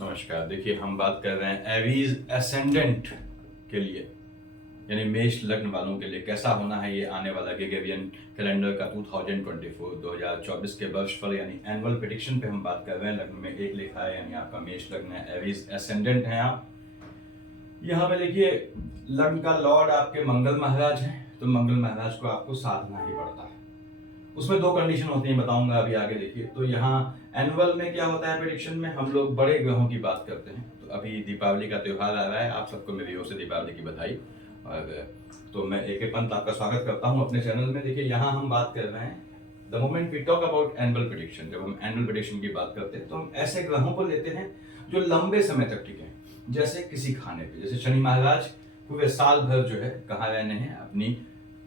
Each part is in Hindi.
नमस्कार। देखिए, हम बात कर रहे हैं एरीज एसेंडेंट के लिए, यानी मेष लग्न वालों के लिए कैसा होना है ये आने वाला ग्रेगोरियन कैलेंडर का 2024 के वर्षफल यानी एनुअल प्रेडिक्शन पे हम बात कर रहे हैं। लग्न में एक लिखा है, यानी आपका मेष लग्न है, एरीज एसेंडेंट है आप। यहाँ पे देखिए, लग्न का लॉर्ड आपके मंगल महाराज हैं, तो मंगल महाराज को आपको साधना ही पड़ता है। उसमें दो कंडीशन होती हैं, बताऊंगा अभी आगे। देखिए, तो यहाँ एनुअल में क्या होता है, प्रेडिक्शन में हम लोग बड़े ग्रहों की बात करते हैं। तो अभी दीपावली का त्यौहार आ रहा है, आप सबको मेरी ओर से दीपावली की बधाई। और तो मैं AK पंत आपका स्वागत करता हूं अपने चैनल में। देखिए, यहाँ हम बात कर रहे हैं the moment we talk about annual prediction. जब हम एनुअल प्रेडिक्शन की बात करते हैं तो हम ऐसे ग्रहों को लेते हैं जो लंबे समय तक टिके, जैसे किसी खाने पे। जैसे शनि महाराज पूरे साल भर जो है कहाँ रहने हैं, अपनी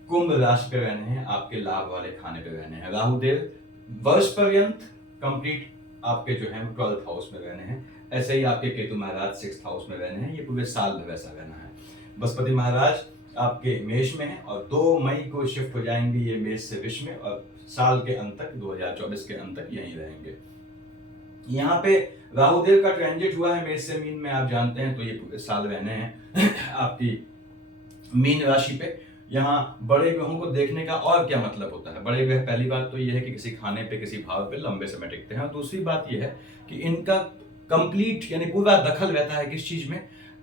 कुंभ राशि पे रहने हैं, आपके लाभ वाले खाने पे रहने हैं। राहु देव वर्ष पर्यंत कंप्लीट आपके जो है 12th हाउस में रहने हैं। ऐसे ही आपके केतु महाराज 6th हाउस में रहने हैं, ये पूरे साल भर ऐसा रहना है। बृहस्पति महाराज आपके मेष में है और 2 मई को शिफ्ट हो जाएंगे ये मेष से वृष में, और साल के अंत तक 2024 के अंत तक यहीं रहेंगे। यहाँ पे राहुदेव का ट्रांजिट हुआ है मेष से मीन में, आप जानते हैं, तो ये पूरे साल रहने हैं आपकी मीन राशि पे। यहाँ बड़े ग्रहों को देखने का और क्या मतलब होता है। बड़े ग्रह, पहली बात तो ये है कि किसी खाने पे, किसी भाव पे लंबे समय टिकते हैं, और दूसरी बात ये है कि इनका कंप्लीट यानी पूरा दखल रहता है किस चीज में।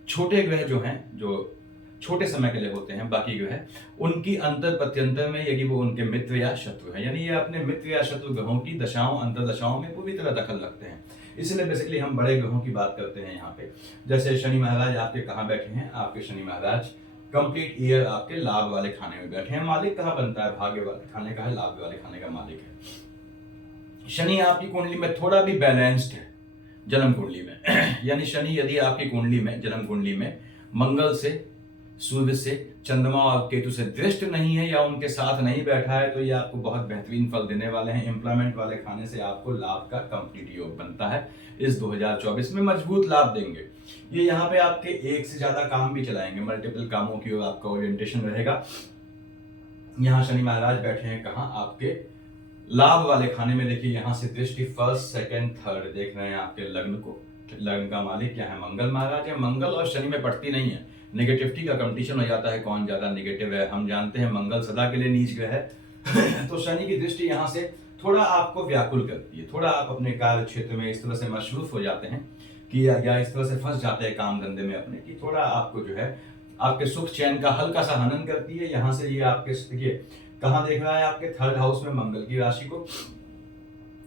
छोटे ग्रह जो हैं, जो छोटे समय के लिए होते हैं, बाकी ग्रह उनकी अंतर प्रत्यंतर में, यदि वो उनके मित्र या शत्रु हैं, यानी ये अपने मित्र या शत्रु ग्रहों की दशाओं अंतरदशाओं में पूरी तरह दखल रखते हैं। इसलिए बेसिकली हम बड़े ग्रहों की बात करते हैं यहाँ पे। जैसे शनि महाराज आपके कहाँ बैठे हैं, आपके शनि महाराज कंप्लीट ईयर आपके लाभ वाले खाने में बैठे हैं। मालिक कहाँ बनता है, भाग्य वाले खाने का है, लाभ वाले खाने का मालिक है। शनि आपकी कुंडली में थोड़ा भी बैलेंस्ड है जन्म कुंडली में यानी शनि यदि आपकी कुंडली में, जन्म कुंडली में मंगल से, सूर्य से, चंद्रमा और केतु से दृष्ट नहीं है या उनके साथ नहीं बैठा है, तो ये आपको बहुत बेहतरीन फल देने वाले हैं। एम्प्लॉयमेंट वाले खाने से आपको लाभ का कंप्लीट योग बनता है। इस 2024 में मजबूत लाभ देंगे ये। यहाँ पे आपके एक से ज्यादा काम भी चलाएंगे, मल्टीपल कामों की ओर आपका ओरिएंटेशन रहेगा। यहाँ शनि महाराज बैठे हैं कहाँ, आपके लाभ वाले खाने में। देखिए, यहाँ से दृष्टि फर्स्ट, सेकंड, थर्ड देख रहे हैं आपके लग्न को। लग्न का मालिक क्या है, मंगल महाराज है। मंगल और शनि में पड़ती नहीं है, नेगेटिविटी का कंपटीशन हो जाता है, कौन ज्यादा नेगेटिव है। हम जानते हैं मंगल सदा के लिए नीच ग्रह है तो शनि की दृष्टि यहाँ से थोड़ा आपको व्याकुल करती है। थोड़ा आप अपने कार्य क्षेत्र में इस तरह से मशरूफ हो जाते हैं कि या इस तरह से फंस जाते हैं काम धंधे में अपने, कि थोड़ा आपको जो है आपके सुख चैन का हल्का सा हनन करती है। यहाँ से ये आपके, देखिए कहाँ देख रहा है, आपके 3rd हाउस में मंगल की राशि को।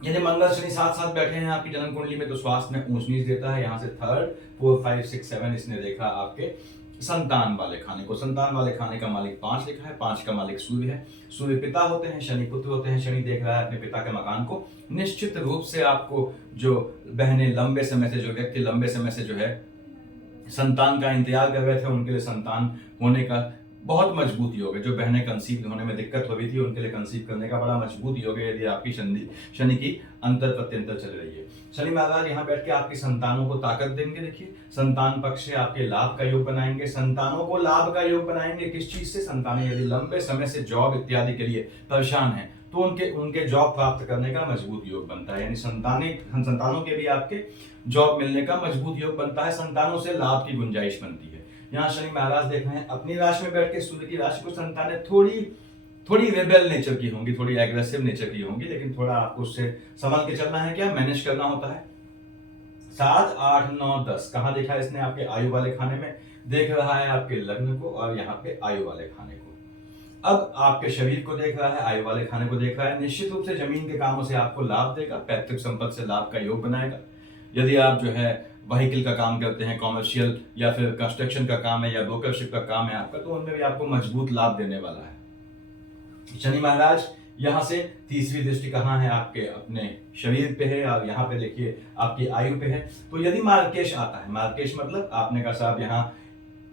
यदि मंगल शनि साथ साथ बैठे हैं आपकी जन्म कुंडली में, तो स्वास्थ्य में ऊंच नीच देता है। यहाँ से 3rd, 4, 5, 6, 7 इसने देखा आपके संतान वाले खाने को। संतान वाले खाने का मालिक 5 लिखा है, 5 का मालिक सूर्य है। सूर्य पिता होते हैं, शनि पुत्र होते हैं। शनि देख रहा है अपने पिता के मकान को। निश्चित रूप से आपको जो बहनें लंबे समय से, जो व्यक्ति लंबे समय से जो है संतान का इंतजार कर रहे थे, उनके लिए संतान होने का बहुत मजबूत योग है। जो बहनें कंसीव होने में दिक्कत हो रही थी, उनके लिए कंसीव करने का बड़ा मजबूत योग है, यदि आपकी शनि की अंतर प्रत्यंतर चल रही है। शनि महाराज यहाँ बैठ के आपकी संतानों को ताकत देंगे। देखिए, संतान पक्ष से आपके लाभ का योग बनाएंगे, संतानों को लाभ का योग बनाएंगे। किस चीज से, संतानें यदि लंबे समय से जॉब इत्यादि के लिए परेशान है, तो उनके जॉब प्राप्त करने का मजबूत योग बनता है। यानी संतानों के भी आपके जॉब मिलने का मजबूत योग बनता है, संतानों से लाभ की गुंजाइश बनती है। यहाँ शनि महाराज देख रहे हैं अपनी राशि में बैठ के सूर्य की राशि को। संतानें थोड़ी रेबेल नेचर की होंगी, थोड़ी एग्रेसिव नेचर की होंगी, लेकिन थोड़ा आपको उससे संभल के चलना है, क्या मैनेज करना होता है। 7, 8, 9, 10 कहाँ देखा है इसने, आपके आयु वाले खाने में देख रहा है, आपके लग्न को और यहाँ पे आयु वाले खाने को। अब आपके शरीर को देख रहा है, आयु वाले खाने को देख रहा है। निश्चित रूप से जमीन के कामों से आपको लाभ देगा, पैतृक संपत्ति से लाभ का योग बनाएगा। यदि आप जो है व्हीकल का काम करते हैं, कॉमर्शियल या फिर कंस्ट्रक्शन का काम है या ब्रोकरशिप का काम है आपका, तो उनमें भी आपको मजबूत लाभ देने वाला है। शनि महाराज यहाँ से तीसरी दृष्टि कहाँ है, आपके अपने शरीर पे है, और यहाँ पे देखिए आपकी आयु पे है। तो यदि मार्केश आता है, मार्केश मतलब आपने कहा साहब यहाँ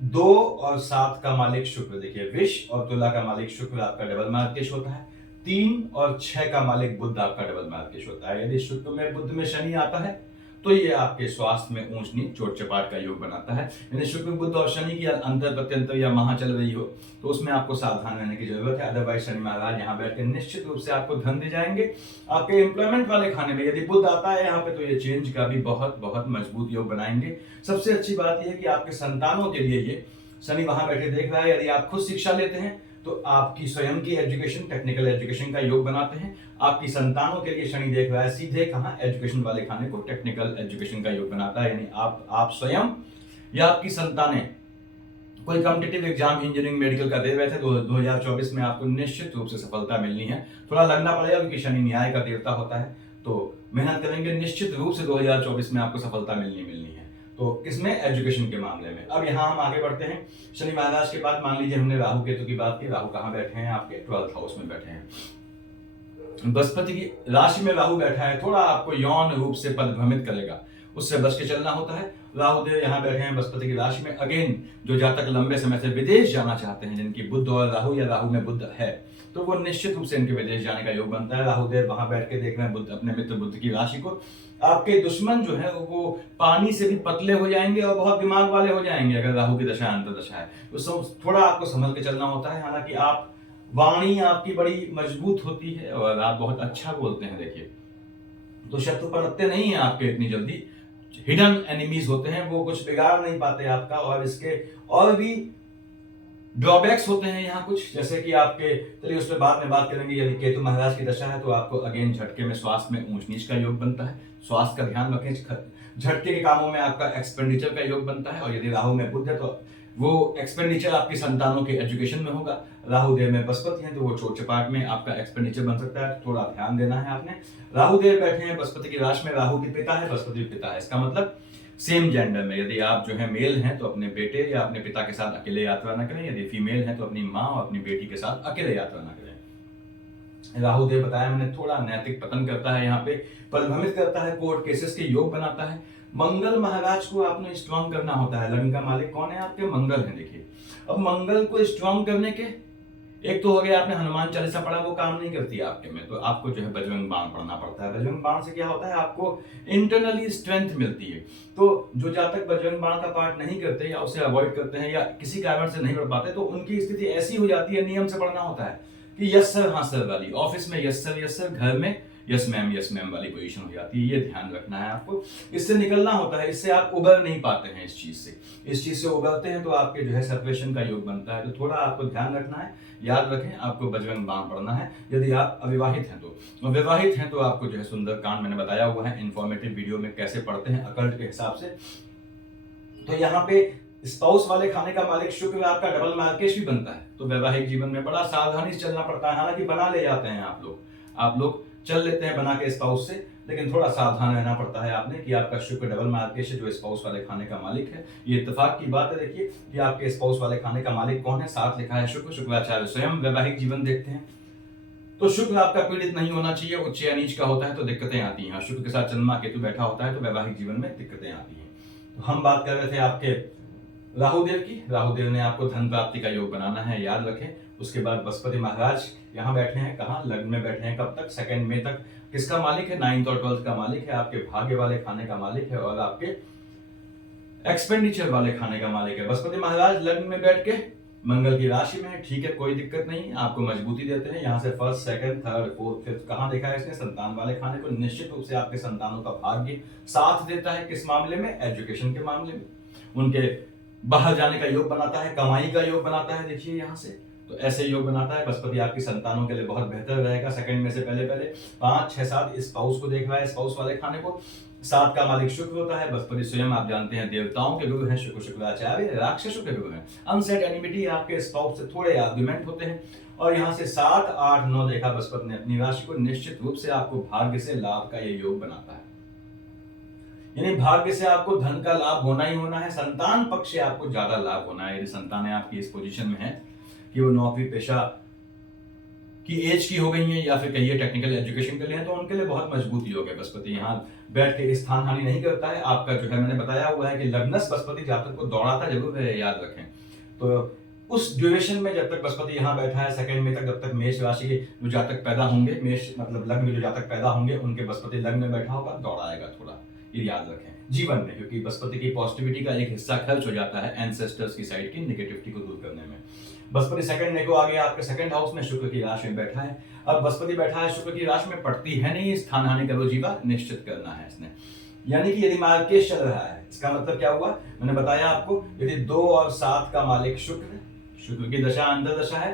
2 और 7 का मालिक शुक्र, देखिए वृष और तुला का मालिक शुक्र आपका डबल मार्केश होता है। 3 और 6 का मालिक बुध आपका डबल मार्केश होता है। यदि शुक्र में बुध में शनि आता है, तो तो ये आपके स्वास्थ्य में ऊंच नीच चोट चपाट का योग बनाता है। यानी शुक्र बुध और शनि की अंतर प्रत्यंतर या महा चल रही हो तो उसमें आपको सावधान रहने की जरूरत है। अदरवाइज शनि महाराज यहाँ बैठ के निश्चित रूप से आपको धन दे जाएंगे। आपके एम्प्लॉयमेंट वाले खाने में यदि बुध आता है यहाँ पे तो ये चेंज का भी बहुत बहुत मजबूत योग बनाएंगे। सबसे अच्छी बात यह है कि आपके संतानों के लिए ये शनि वहां बैठे देख रहा है। यदि आप खुद शिक्षा लेते हैं तो आपकी स्वयं की एजुकेशन, टेक्निकल एजुकेशन का योग बनाते हैं। आपकी संतानों के लिए शनि देख रहा है सीधे कहां, एजुकेशन वाले खाने को, टेक्निकल एजुकेशन का योग बनाता है। यानी आप स्वयं या आपकी संतानें कोई कॉम्पिटिटिव एग्जाम इंजीनियरिंग मेडिकल का दे रहे थे तो 2024 में आपको निश्चित रूप से सफलता मिलनी है। थोड़ा लगना पड़ेगा क्योंकि शनि न्याय का देवता होता है, तो मेहनत करेंगे, निश्चित रूप से 2024 में आपको सफलता मिलनी है। तो किसमें, एजुकेशन के मामले में। अब यहाँ हम आगे बढ़ते हैं। शनि महाराज के बाद मान लीजिए हमने राहु केतु की बात की। राहु कहाँ बैठे हैं, आपके 12th हाउस में बैठे हैं। बृहस्पति की राशि में राहु बैठा है, थोड़ा आपको यौन रूप से पदभ्रमित करेगा, उससे बच के चलना होता है। राहु देव यहाँ बैठे हैं बृहस्पति की राशि में। अगेन जो जातक लंबे समय से विदेश जाना चाहते हैं, जिनकी बुध और राहु या राहु में बुध है, तो वो निश्चित रूप से इनके विदेश जाने का योग बनता है। राहु देव वहां बैठ के देख रहे हैं बुध, अपने मित्र बुध की राशि को। आपके दुश्मन जो है वो पानी से भी पतले हो जाएंगे और बहुत दिमाग वाले हो जाएंगे अगर राहु की दशा अंतर्दशा है, तो थोड़ा आपको संभल के चलना होता है। हालांकि आप वाणी आपकी बड़ी मजबूत होती है और आप बहुत अच्छा बोलते हैं। देखिए, तो शत्रु पनपते नहीं है आपके इतनी जल्दी। हिडन एनिमीज होते हैं, वो कुछ बिगाड़ नहीं पाते आपका। और इसके और भी ड्रॉबैक्स होते हैं यहाँ कुछ, जैसे कि आपके, चलिए उस पर बाद में बात करेंगे। यदि केतु महाराज की दशा है तो आपको अगेन झटके में स्वास्थ्य में ऊंच नीच का योग बनता है। स्वास्थ्य का ध्यान रखें। झटके के कामों में आपका एक्सपेंडिचर का योग बनता है। और यदि राहु में बुध है तो वो एक्सपेंडिचर आपकी संतानों के एजुकेशन में होगा। राहु देव में बृहस्पति है तो वो चोट चपाट में आपका एक्सपेंडिचर बन सकता है, थोड़ा ध्यान देना है आपने। राहु देव बैठे हैं बृहस्पति की राशि में, राहु की पिता है, बृहस्पति पिता है। इसका मतलब सेम जेंडर में यदि आप जो है मेल हैं तो अपने बेटे या अपने पिता के साथ अकेले यात्रा न करें। यदि फीमेल हैं तो अपनी माँ और अपनी बेटी के साथ अकेले यात्रा न करें। राहु देव बताया मैंने, थोड़ा नैतिक पतन करता है, यहाँ पे परिभ्रमित करता है, कोर्ट केसेस के योग बनाता है। मंगल महाराज को आपने स्ट्रॉन्ग करना होता है। लग्न का मालिक कौन है आपके, मंगल है। देखिए, अब मंगल को स्ट्रॉन्ग करने के एक तो हो गया आपने हनुमान चालीसा पढ़ा, वो काम नहीं करती आपके में, तो आपको जो है बजरंग बाण पढ़ना पड़ता है। बजरंग बाण से क्या होता है, आपको इंटरनली स्ट्रेंथ मिलती है। तो जो जातक बजरंग बाण का पाठ नहीं करते या उसे अवॉइड करते हैं या किसी कारण से नहीं पढ़ पाते, तो उनकी स्थिति ऐसी हो जाती है, नियम से पढ़ना होता है कि यस सर हाँ सर वाली, ऑफिस में यस सर, घर में यस मैम वाली पोजीशन हो जाती है। ये ध्यान रखना है आपको, इससे निकलना होता है। इससे आप उबर नहीं पाते हैं इस चीज से उबरते हैं तो आपके जो है सेपरेशन का योग बनता है। तो थोड़ा आपको ध्यान रखना है, याद रखें आपको बजरंग बाण पढ़ना है। यदि आप अविवाहित हैं तो, विवाहित हैं तो आपको जो है सुंदरकांड मैंने बताया हुआ है इन्फॉर्मेटिव वीडियो में, कैसे पढ़ते हैं अकल्ट के हिसाब से। तो यहाँ पे स्पाउस वाले खाने का मालिक शुक्र आपका डबल मार्केश भी बनता है, तो वैवाहिक जीवन में बड़ा सावधानी से चलना पड़ता है। हालांकि बना ले जाते हैं आप लोग चल लेते हैं बना के स्पाउस से, लेकिन थोड़ा सावधान रहना पड़ता है आपने कि आपका शुक्र डबल मार्केश है जो स्पाउस वाले खाने का मालिक है। ये इत्तेफाक की बात है। देखिए कि आपके स्पाउस वाले खाने का मालिक कौन है, साथ लिखा है शुक्र, शुक्राचार्य स्वयं वैवाहिक जीवन देखते हैं। तो शुक्र आपका पीड़ित नहीं होना चाहिए, उच्च या नीच का होता है तो दिक्कतें आती हैं। शुक्र के साथ चंद्रमा केतु बैठा होता है तो वैवाहिक जीवन में दिक्कतें आती हैं। तो हम बात कर रहे थे आपके राहुदेव की। राहुदेव ने आपको धन प्राप्ति का योग बनाना है, याद रखें। उसके बाद बृहस्पति महाराज यहाँ बैठे हैं, कहाँ, लग्न में बैठे हैं। कब तक, 2 मई तक। किसका मालिक है, 9th और 12th का मालिक है, आपके भाग्य वाले खाने का मालिक है और आपके एक्सपेंडिचर वाले खाने का मालिक है। बृहस्पति महाराज लग्न में बैठ के मंगल की राशि में है, ठीक है, कोई दिक्कत नहीं, आपको मजबूती देते हैं। यहाँ से 1st, 2nd, 3rd, 4th, 5th कहाँ देखा है इसने, संतान वाले खाने को। निश्चित रूप से आपके संतानों का भाग्य साथ देता है। किस मामले में, एजुकेशन के मामले में। उनके बाहर जाने का योग बनाता है, कमाई का योग बनाता है। देखिए यहाँ से तो ऐसे योग बनाता है। बृहस्पति आपकी संतानों के लिए बहुत बेहतर रहेगा। 2nd में से पहले 5, 6, 7 स्पाउस को देख रहा है, स्पाउस वाले खाने को। 7 का मालिक शुक्र होता है। बृहस्पति स्वयं आप जानते हैं देवताओं के गुरु हैं, शुक्र शुक्राचार्य राक्षसों के गुरु हैं। अनसेट एनिमिटी आपके स्पाउस से थोड़े आर्गुमेंट होते हैं। और यहाँ से 7, 8, 9 देखा बृहस्पति ने अपनी राशि को। निश्चित रूप से आपको भाग्य से लाभ का ये योग बनाता है, यानी भाग्य से आपको धन का लाभ होना ही होना है। संतान पक्ष से आपको ज्यादा लाभ होना है। यदि संतानें आपकी इस पोजीशन में है कि वो नौकरी पेशा की एज की हो गई है या फिर कहिए टेक्निकल एजुकेशन के लिए, तो उनके लिए बहुत मजबूत योग है। बृहस्पति यहाँ बैठ के स्थान हानि नहीं करता है आपका। जो है मैंने बताया हुआ है कि लग्नस बृहस्पति जातक को दौड़ाता जरूर है, याद रखें। तो उस ड्यूरेशन में जब तक बृहस्पति यहाँ बैठा है 2nd मई तक, जब तक मेष राशि के जो जातक पैदा होंगे, मेष मतलब लग्न में जो जातक पैदा होंगे, उनके बृहस्पति लग्न में बैठा होगा, दौड़ाएगा थोड़ा, ये याद रखें जीवन में, क्योंकि बृहस्पति की पॉजिटिविटी का एक हिस्सा खर्च हो जाता है एंसेस्टर्स की साइड की नेगेटिविटी को दूर करने में। बृहस्पति सेकंड में को आ गया आपके सेकंड हाउस में, शुक्र की राशि में बैठा है। अब बृहस्पति बैठा है शुक्र की राशि में, पड़ती है नहीं, स्थान हानि करो जीवा निश्चित करना है इसने। यानी कि यदि मार्केश चल रहा है, इसका मतलब क्या हुआ, मैंने बताया आपको, यदि 2 और 7 का मालिक शुक्र, शुक्र की दशा अंतर दशा है,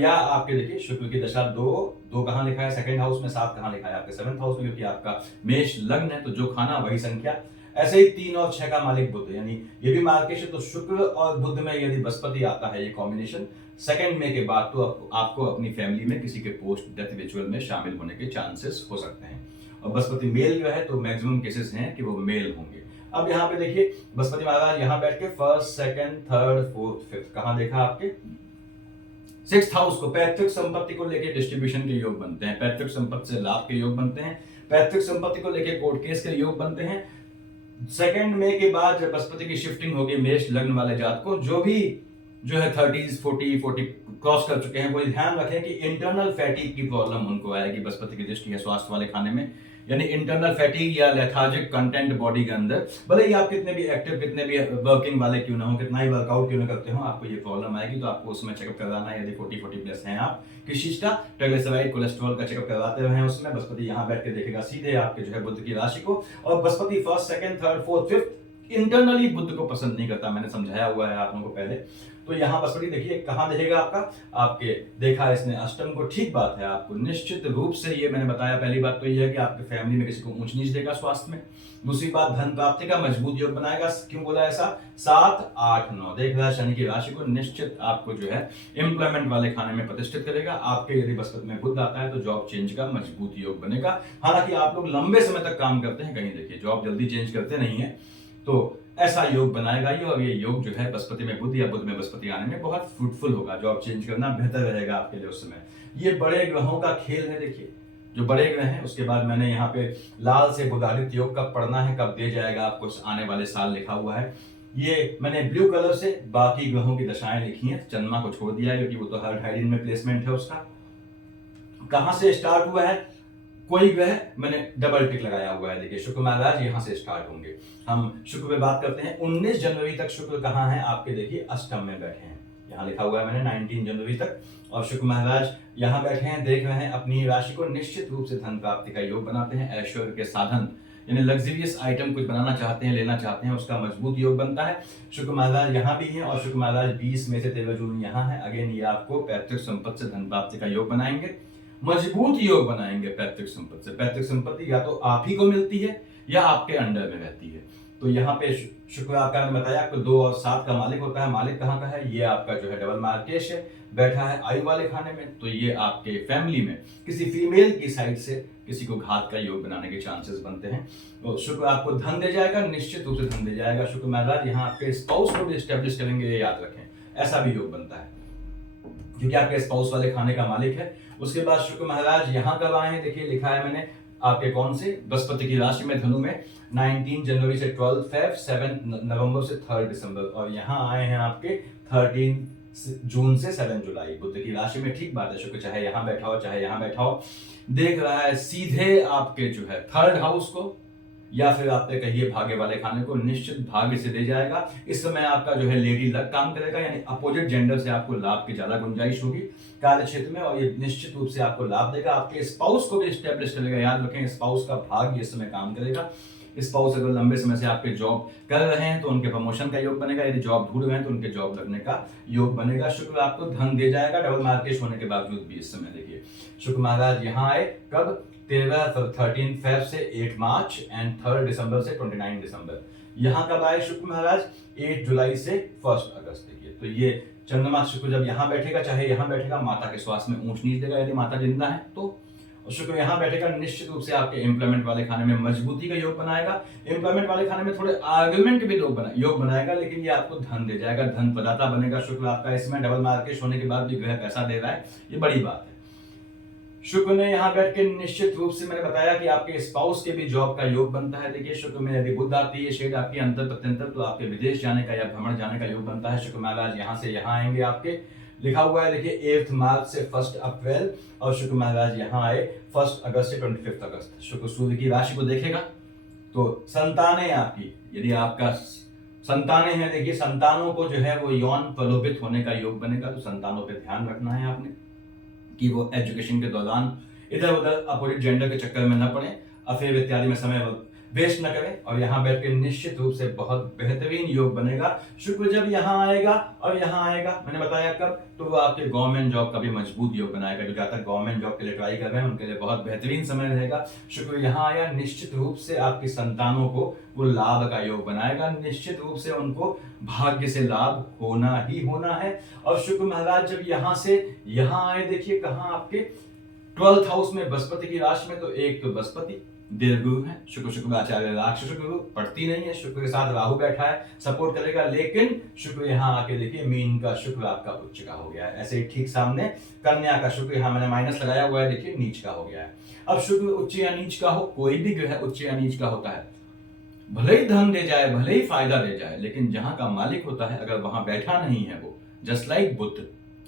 या आपके देखिए शुक्र की दशा 2 कहाँ लिखा है सेकंड हाउस में, 7 कहाँ लिखा है आपके 7th हाउस में, क्योंकि आपका मेष लग्न है, तो जो खाना वही संख्या। ऐसे ही 3 और 6 का मालिक बुध, यानी ये भी मार्केश है, तो शुक्र और बुध में यदि बृहस्पति आता है, ये कॉम्बिनेशन सेकंड में के बाद, तो आपको अपनी फैमिली में किसी के पोस्ट डेथ रिचुअल में शामिल होने के चांसेस हो सकते हैं। और बृहस्पति मेल जो है, तो मैक्सिमम केसेस हैं कि वो मेल होंगे। अब यहाँ पे देखिए बृहस्पति महाराज यहाँ बैठ के 1st, 2nd, 3rd, 4th, 5th कहाँ देखा आपके 6th हाउस को, पैतृक संपत्ति को लेके डिस्ट्रीब्यूशन के योग बनते हैं, पैतृक संपत्ति से लाभ के योग बनते हैं, पैतृक संपत्ति को लेके कोर्ट केस के योग बनते हैं। 2 मई के बाद जब बृहस्पति की शिफ्टिंग होगी मेष लग्न वाले जात को, जो भी जो है 30s 40 क्रॉस कर चुके हैं, वो ध्यान रखें कि इंटरनल फैटिग की प्रॉब्लम उनको आएगी बृहस्पति की दृष्टि है स्वास्थ्य वाले खाने में, यानी इंटरनल फैटिग या लेथार्जिक कंटेंट बॉडी के अंदर, भले ही आप कितने भी एक्टिव, कितने भी वर्किंग वाले क्यों ना हो, कितना ही वर्कआउट क्यों ना करते हो, आपको ये प्रॉब्लम आएगी। तो आपको उसमें चेकअप करवाना है, यदि 40 प्लस हैं आप, किस चीज का, ट्राइग्लिसराइड कोलेस्ट्रॉल का चेकअप करवाते रहे उसमें। बृहस्पति यहाँ बैठ के देखेगा सीधे आपके जो है बुध की राशि को, और Brihaspati 1st, 2nd, 3rd, 4th, 5th internally बुध को पसंद नहीं करता, मैंने समझाया हुआ है आप लोगों को पहले। तो यहाँ बृहस्पति देखिए कहाँ देखेगा आपका, आपके देखा इसने अष्टम को, ठीक बात है, आपको निश्चित रूप से ये मैंने बताया, पहली बात तो ये है कि आपके फैमिली में किसी को ऊंच नीच देगा स्वास्थ्य में। दूसरी बात धन प्राप्ति का मजबूत योग बनाएगा, क्यों बोला ऐसा, 7, 8, 9 देख रहा है शनि की राशि को, निश्चित आपको जो है एम्प्लॉयमेंट वाले खाने में प्रतिष्ठित करेगा। आपके यदि बृहस्पति में बुध आता है तो जॉब चेंज का मजबूत योग बनेगा। हालांकि आप लोग लंबे समय तक काम करते हैं, कहीं देखिए जॉब जल्दी चेंज करते नहीं है, तो ऐसा योग बनाएगा ये, और ये योग जो है बृहस्पति में बुध या बुध में बृहस्पति आने में बहुत फ्रूटफुल होगा, जॉब चेंज करना बेहतर रहेगा आपके लिए उस समय। ये बड़े ग्रहों का खेल है, देखिए जो बड़े ग्रह हैं। उसके बाद मैंने यहाँ पे लाल से बुधादित्य योग कब पढ़ना है, कब दे जाएगा आपको आने वाले साल लिखा हुआ है। ये मैंने ब्लू कलर से बाकी ग्रहों की दशाएं लिखी हैं, चंद्रमा को छोड़ दिया है क्योंकि वो तो हर 2.5 दिन में प्लेसमेंट है उसका। कहां से स्टार्ट हुआ है, कोई ग्रह मैंने डबल टिक लगाया हुआ है, देखिए शुक्र महाराज यहाँ से स्टार्ट होंगे। हम शुक्र पे बात करते हैं, 19 जनवरी तक शुक्र कहाँ है आपके, देखिए अष्टम में बैठे हैं, यहाँ लिखा हुआ है मैंने 19 जनवरी तक, और शुक्र महाराज यहाँ बैठे हैं, देख रहे हैं अपनी राशि को, निश्चित रूप से धन प्राप्ति का योग बनाते हैं, ऐश्वर्य के साधन यानी लग्जरियस आइटम कुछ बनाना चाहते हैं, लेना चाहते हैं, उसका मजबूत योग बनता है। शुक्र महाराज यहाँ भी है, और शुक्र महाराज 20 में से 13 जून यहाँ है। अगेन ये आपको पैतृक संपत्ति से धन प्राप्ति का योग बनाएंगे, मजबूत योग बनाएंगे पैतृक संपत्ति से। पैतृक संपत्ति या तो आप ही को मिलती है या आपके अंडर में रहती है। तो यहाँ पे शुक्र आपका मैंने बताया आपको 2 और 7 का मालिक होता है। मालिक कहाँ का है, ये आपका जो है डबल मार्केश है, बैठा है आयु वाले खाने में, तो ये आपके फैमिली में किसी फीमेल की साइड से किसी को घात का योग बनाने के चांसेस बनते हैं। तो शुक्र आपको धन दे जाएगा, निश्चित रूप से धन दे जाएगा। शुक्र महाराज यहाँ आपके स्पाउस को भी स्टेब्लिश करेंगे, ये याद रखें, ऐसा भी योग बनता है क्योंकि आपके स्पाउस वाले खाने का मालिक है। उसके बाद शुक्र महाराज यहाँ कब आए हैं, देखिए लिखा है मैंने आपके कौन से, बृहस्पति की राशि में धनु में 19 जनवरी से 12 फेब, 7 नवंबर से 3 दिसंबर, और यहाँ आए हैं आपके 13 जून से 7 जुलाई बुध की राशि में। ठीक बात है, शुक्र चाहे यहाँ बैठा हो चाहे यहाँ बैठा हो, देख रहा है सीधे आपके जो है 3rd हाउस को, या फिर आप कहिए भाग्य वाले खाने को, निश्चित भाग्य से दे जाएगा। इस समय आपका जो है लेडी लक काम करेगा, यानी अपोजिट जेंडर से आपको लाभ की ज्यादा गुंजाइश होगी कार्य क्षेत्र में, और ये निश्चित रूप से आपको लाभ देगा। आपके स्पाउस को भी स्टेब्लिश करेगा, याद रखें स्पाउस का भाग्य इस समय काम करेगा। स्पाउस अगर लंबे समय से आपके जॉब कर रहे हैं तो उनके प्रमोशन का योग बनेगा, यदि जॉब ढूंढ रहे हैं तो उनके जॉब लगने का योग बनेगा। शुक्र आपको धन दे जाएगा डबल मार्केश होने के बावजूद भी। इस समय देखिए शुक्र महाराज यहाँ आए कब, 13 फेब से 8 मार्च एंड 3 दिसंबर से 29 दिसंबर। यहाँ कब आए शुक्र महाराज, 8 जुलाई से 1 अगस्त। देखिए तो ये चंद्रमा शुक्र जब यहाँ बैठेगा चाहे यहाँ बैठेगा, माता के स्वास्थ्य में ऊंच नीच देगा यदि माता जिंदा है तो। शुक्र यहाँ बैठेगा, निश्चित रूप से आपके एम्प्लॉयमेंट वाले खाने में मजबूती का योग बनाएगा। एम्प्लॉयमेंट वाले खाने में थोड़े आर्गुमेंट के भी योग बनाएगा, लेकिन ये आपको धन दे जाएगा, धन प्रदाता बनेगा शुक्र आपका। इसमें डबल मार्केश होने के बाद भी ग्रह पैसा दे रहा है, ये बड़ी बात है। शुक्र ने यहाँ बैठ के निश्चित रूप से मैंने बताया कि आपके स्पाउस के भी जॉब का योग बनता है। देखिए शुक्र में यदि बुध आती है शेड आपकी अंतर प्रत्यंतर, तो आपके विदेश जाने का या भ्रमण जाने का योग बनता है। शुक्र महाराज यहाँ से यहाँ आएंगे आपके, लिखा हुआ है देखिए 8 मार्च से 1 अप्रैल, और शुक्र महाराज यहाँ आए 1 अगस्त से 25 अगस्त। शुक्र सूर्य की राशि को देखेगा, तो संतानें आपकी, यदि आपका संतानें हैं, देखिए संतानों को जो है वो यौन प्रलोभित होने का योग बनेगा, तो संतानों पे ध्यान रखना है आपने कि वो एजुकेशन के दौरान इधर उधर अपोजिट जेंडर के चक्कर में न पड़े, अफेयर इत्यादि में समय वेस्ट न करें। और यहाँ बैठ के निश्चित रूप से बहुत बेहतरीन योग बनेगा। शुक्र जब यहाँ आएगा और यहाँ आएगा, मैंने बताया कब, तो वो आपके गवर्नमेंट जॉब का भी मजबूत योग बनाएगा। जो जातक गवर्नमेंट जॉब के लिए ट्राई कर रहे हैं उनके लिए बहुत बेहतरीन समय रहेगा। शुक्र यहाँ आया, निश्चित रूप से आपकी संतानों को वो लाभ का योग बनाएगा, निश्चित रूप से उनको भाग्य से लाभ होना ही होना है। और शुक्र महाराज जब यहाँ से यहाँ आए, देखिए कहाँ आपके 12th हाउस में बृहस्पति की राशि में, तो एक तो बृहस्पति देवगुरु है, शुक्र आचार्य राक्षस गुरु, पढ़ती नहीं है, शुक्र के साथ राहु बैठा है, सपोर्ट करेगा। लेकिन शुक्र यहाँ आके देखिए मीन का शुक्र आपका उच्च का हो गया है, ऐसे ही ठीक सामने कन्या का शुक्र, यहाँ मैंने माइनस लगाया हुआ है, देखिए नीच का हो गया है। अब शुक्र उच्च या नीच का हो, कोई भी ग्रह उच्च या नीच का होता है, भले ही धन दे जाए, भले ही फायदा दे जाए, लेकिन जहां का मालिक होता है अगर वहां बैठा नहीं है वो, जस्ट लाइक बुध,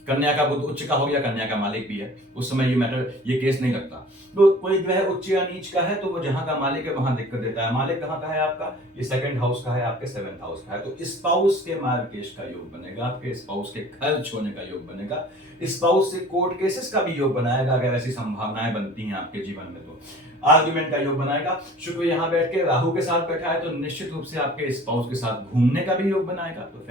कन्या का बुध उच्च का हो गया, कन्या का मालिक भी है, उस समय ये मैटर, ये केस नहीं लगता। तो कोई ग्रह उच्च या नीच का है तो वो जहां का मालिक है वहां दिक्कत देता है। मालिक कहाँ का है आपका, ये 2nd हाउस का है, आपके 7th हाउस का है, तो स्पाउस के मार्केश का योग बनेगा, आपके स्पाउस के खर्च होने का योग बनेगा, स्पाउस से कोर्ट केसेस का भी योग बनाएगा अगर ऐसी संभावनाएं बनती हैं आपके जीवन में, तो आर्गुमेंट का योग बनाएगा। शुक्र यहाँ बैठ के राहु के साथ बैठा है, तो निश्चित रूप से आपके स्पाउस के साथ घूमने का भी योग बनाएगा, तो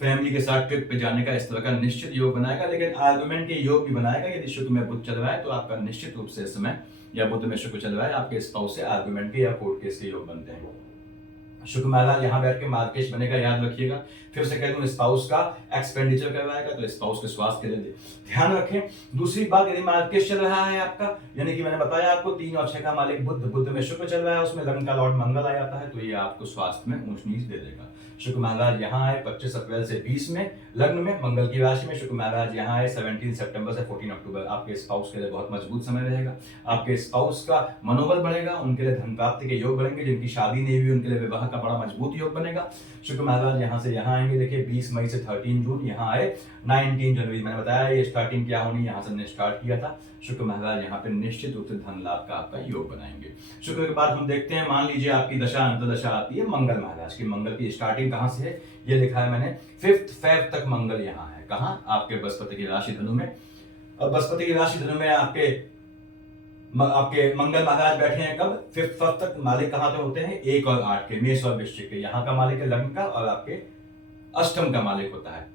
फैमिली के साथ ट्रिप पे जाने का इस तरह का निश्चित योग बनाएगा। लेकिन आर्गुमेंट के योग भी बनाएगा, यदि शुक्र में बुध चल रहा है तो आपका निश्चित रूप से इस समय, या बुध में शुक्र चल रहा है, आपके स्पाउस से आर्गुमेंट के या कोर्ट केस के योग बनते हैं। शुक्र महाराज यहाँ बैठ के मार्केश बनेगा, याद रखिएगा। फिर से कह दूं, स्पाउस का एक्सपेंडिचर करवाएगा, तो स्पाउस के स्वास्थ्य के लिए ध्यान रखें। दूसरी बात, यदि मार्केश चल रहा है आपका, यानी कि मैंने बताया आपको 3 और 6 का मालिक बुध, बुध में शुक्र चल रहा है, उसमें लग्न का लॉर्ड मंगल आ जाता है, तो ये आपको स्वास्थ्य में ऊंच नीच दे देगा। शुक्र महाराज यहाँ आए 25 अप्रैल से 20 में लग्न में मंगल की राशि में, शुक्र महाराज यहाँ आए 17 सितंबर से 14 अक्टूबर, आपके स्पाउस के लिए बहुत मजबूत समय रहेगा। आपके स्पाउस का मनोबल बढ़ेगा, उनके लिए धन प्राप्ति के योग बढ़ेंगे, जिनकी शादी नहीं हुई उनके लिए विवाह का बड़ा मजबूत योग बनेगा। शुक्र महाराज यहाँ से यहाँ आएंगे, देखिए 20 मई से 13 जून, यहाँ आए 19 जनवरी, मैंने बताया ये स्टार्टिंग क्या होनी, यहाँ से हमने स्टार्ट किया था। शुक्र महाराज यहाँ पे निश्चित रूप से धन लाभ का आपका योग बनाएंगे। शुक्र के बाद हम देखते हैं, मान लीजिए आपकी दशा अंतर्दशा आती है मंगल महाराज की। मंगल की स्टार्टिंग कहाँ से है, ये लिखा है मैंने 5 फेब तक मंगल यहाँ है, कहाँ, आपके बृहस्पति की राशि धनु में। और बृहस्पति की राशि धनु में आपके मंगल महाराज बैठे हैं कब, 5 फेब तक। मालिक कहाँ पे होते हैं, 1 और 8 के, मेष और वृश्चिक के, यहाँ का मालिक है लग्न का, और आपके अष्टम का मालिक होता है।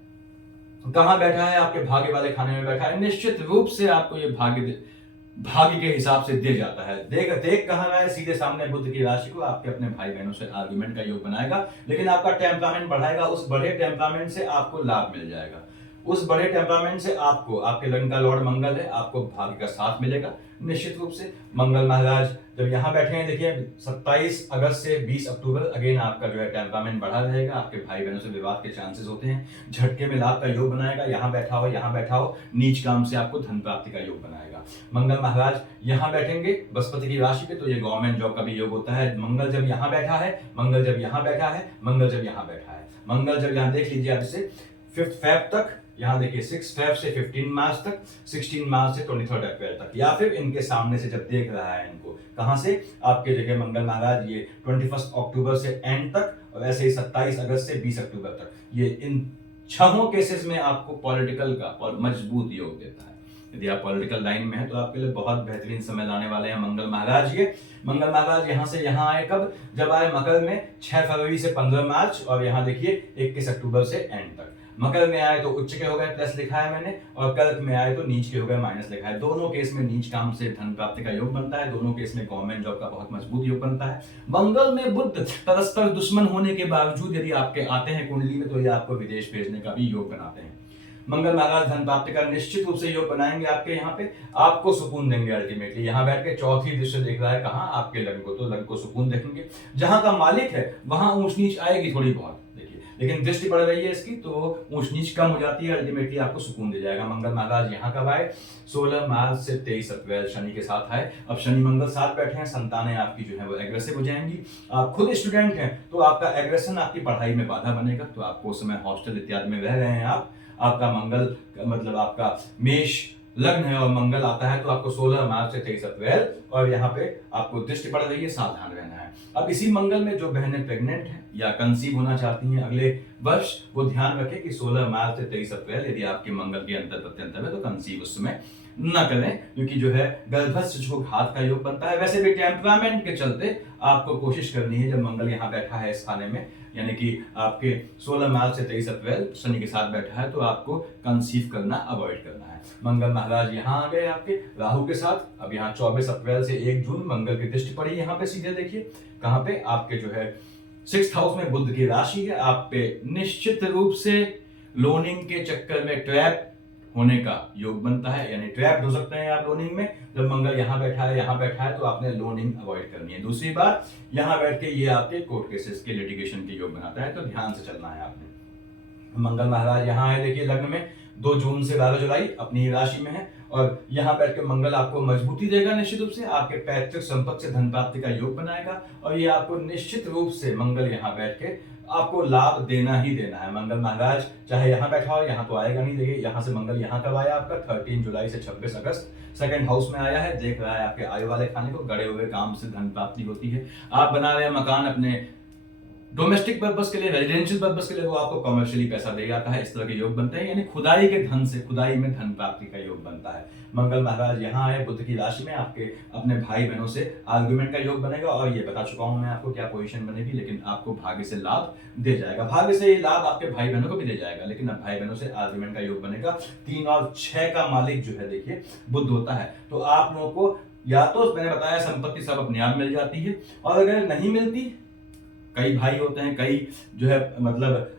कहाँ बैठा है, आपके भाग्य वाले खाने में बैठा है, निश्चित रूप से आपको ये भाग्य के हिसाब से दे जाता है। देख कहाँ रहा है, सीधे सामने बुध की राशि को, आपके अपने भाई बहनों से आर्गुमेंट का योग बनाएगा, लेकिन आपका टेम्परामेंट बढ़ाएगा, उस बड़े टेम्परामेंट से आपको लाभ मिल जाएगा, उस बड़े टेम्परामेंट से आपको, आपके लग्न का लॉर्ड मंगल है, आपको भाग्य का साथ मिलेगा निश्चित रूप से। मंगल महाराज जब यहाँ बैठे हैं, देखिए 27 अगस्त से 20 अक्टूबर, अगेन आपका जो है टेम्परामेंट बढ़ा रहेगा, आपके भाई बहनों से विवाद के चांसेस होते हैं, झटके में लाभ का योग बनाएगा। यहाँ बैठा हो, नीच काम से आपको धन प्राप्ति का योग बनाएगा। मंगल महाराज यहाँ बैठेंगे बृहस्पति की राशि पे, तो ये गवर्नमेंट जॉब का भी योग होता है। मंगल जब यहाँ बैठा है, मंगल जब यहाँ बैठा है, मंगल जब यहाँ बैठा है, मंगल जब यहाँ देख लीजिए, अब से 5 फेब तक, यहाँ देखिए 6 फेब से 15 मार्च तक, 16 मार्च से 23 अप्रैल तक, या फिर इनके सामने से जब देख रहा है इनको, कहाँ से, आपके जगह मंगल महाराज ये 21 अक्टूबर से एंड तक, और ऐसे ही 27 अगस्त से 20 अक्टूबर तक, ये इन 6 केसेस में आपको पॉलिटिकल का मजबूत योग देता है। यदि आप पॉलिटिकल लाइन में हैं तो आपके लिए बहुत बेहतरीन समय लाने वाले हैं मंगल महाराज। ये मंगल महाराज यहाँ से यहाँ आए कब, जब आए मकर में 6 फरवरी से 15 मार्च, और यहाँ देखिए 21 अक्टूबर से एंड तक। मकर में आए तो उच्च के हो गए, प्लस लिखा है मैंने, और कर्क में आए तो नीच के हो गए, माइनस लिखा है। दोनों केस में नीच काम से धन प्राप्ति का योग बनता है, दोनों केस में गवर्नमेंट जॉब का बहुत मजबूत योग बनता है। मंगल में बुध परस्पर दुश्मन होने के बावजूद यदि आपके आते हैं कुंडली में, तो ये आपको विदेश भेजने का भी योग बनाते हैं। मंगल महाराज धन प्राप्ति का निश्चित रूप से योग बनाएंगे आपके यहाँ पे, आपको सुकून देंगे अल्टीमेटली। यहाँ बैठ के चौथी दृश्य देख रहा है कहाँ, आपके लग्न को, तो लग्न को सुकून देखेंगे। जहां का मालिक है वहां ऊंच नीच आएगी थोड़ी बहुत, देखिए, लेकिन दृष्टि बढ़ रही है इसकी, तो ऊंच नीच कम हो जाती है, अल्टीमेटली आपको सुकून दे जाएगा। मंगल महाराज यहाँ कब आए, 16 मार्च से 23 अप्रैल, शनि के साथ आए। अब शनि मंगल साथ बैठे हैं, संतानें आपकी जो है वो एग्रेसिव हो जाएंगी। आप खुद स्टूडेंट हैं तो आपका एग्रेशन आपकी पढ़ाई में बाधा बनेगा, तो आपको उस समय हॉस्टल इत्यादि में रह रहे हैं आपका मंगल, मतलब आपका मेष लग्न है और मंगल आता है तो आपको 16 मार्च से 23 अप्रैल और यहाँ पे आपको दृष्टि पड़ रही है, सावधान रहना है। अब इसी मंगल में जो बहनें प्रेग्नेंट हैं या कंसीव होना चाहती हैं अगले वर्ष, वो ध्यान रखें कि 16 मार्च से 23 अप्रैल यदि आपके मंगल के अंतर प्रत्यंतर है तो कंसीव उस समय न करें, क्योंकि जो है गर्भस्थ शिशु को घात का योग बनता है। वैसे भी टेम्परामेंट के चलते आपको कोशिश करनी है, जब मंगल यहाँ बैठा है इस खाने में, यानी कि आपके 16 मार्च से 23 अप्रैल शनि के साथ बैठा है, तो आपको कंसीव करना अवॉइड करना है। मंगल महाराज यहाँ आ गए आपके राहु के साथ। अब यहाँ 24 अप्रैल से 1 जून मंगल की दृष्टि पड़ी यहाँ पे, सीधे देखिए कहाँ पे, आपके जो है 6th हाउस में बुध की राशि है। आप पे निश्चित रूप से लोनिंग के चक्कर में ट्रैप होने का योग बनता है, यानी ट्रैप हो सकते हैं आप लोनिंग में। जब मंगल यहाँ बैठा है तो आपने लोनिंग अवॉइड करनी है। दूसरी बात, यहाँ बैठ के ये आपके कोर्ट केसेस के लिटिगेशन के योग बनाता है, तो ध्यान से चलना है आपने। मंगल महाराज यहाँ है देखिए लग्न में, 2 जून से 12 जुलाई अपनी ही राशि में है, और यहाँ बैठ के मंगल आपको मजबूती देगा, निश्चित रूप से आपके पैतृक संपत्ति से धन प्राप्ति का योग बनाएगा, और ये आपको निश्चित रूप से मंगल यहाँ बैठ के आपको लाभ देना ही देना है। मंगल महाराज चाहे यहाँ बैठा हो, यहाँ तो आएगा नहीं, देखिए यहाँ से मंगल यहाँ कब आया आपका 13 जुलाई से 26 अगस्त, 2nd हाउस में आया है, देख रहा है आपके आयु वाले खाने को, गड़े हुए काम से धन प्राप्ति होती है। आप बना रहे हैं मकान अपने डोमेस्टिक पर्पस के लिए, रेजिडेंशियल पर्पस के लिए, वो आपको कमर्शियली पैसा दे जाता है, इस तरह के योग बनते हैं, यानी खुदाई के धन से खुदाई में धन प्राप्ति का योग बनता है। मंगल महाराज यहाँ आए बुध की राशि में, आपके अपने भाई बहनों से आर्गुमेंट का योग बनेगा, और ये बता चुका हूं मैं आपको क्या पोजीशन बनेगी, लेकिन आपको भाग्य से लाभ दे जाएगा। भाग्य से ये लाभ आपके भाई बहनों को भी दे जाएगा, लेकिन अब भाई बहनों से आर्गुमेंट का योग बनेगा। 3 और 6 का मालिक जो है देखिए बुध होता है, तो आप लोगों को या तो मैंने बताया संपत्ति सब अपने आप मिल जाती है, और अगर नहीं मिलती, कई भाई होते हैं, कई जो है मतलब